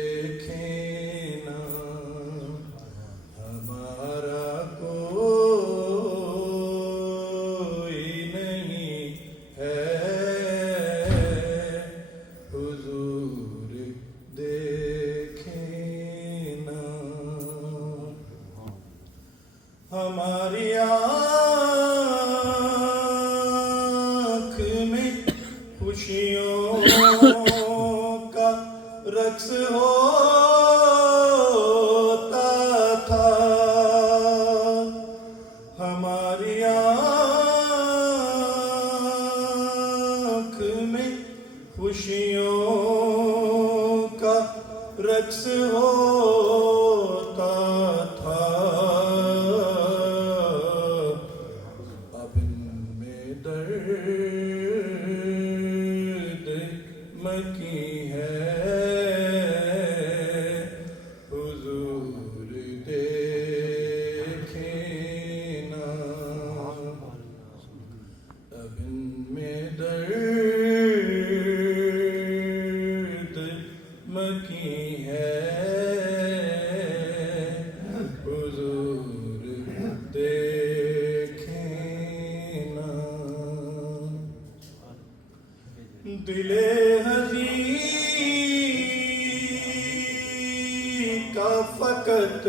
دیکھیں نا ہمارا کوئی نہیں ہے حضور دیکھیں نا ہماری آنکھ میں خوشیوں کا رقص ہوتا تھا ہماری آنکھ میں خوشیوں کا رقص ہوتا تھا اب ان میں درد مکی ہے حضور دیکھیں نا اب ان میں درد مکی ہے حضور دیکھیں نا دل ہزی کا فقط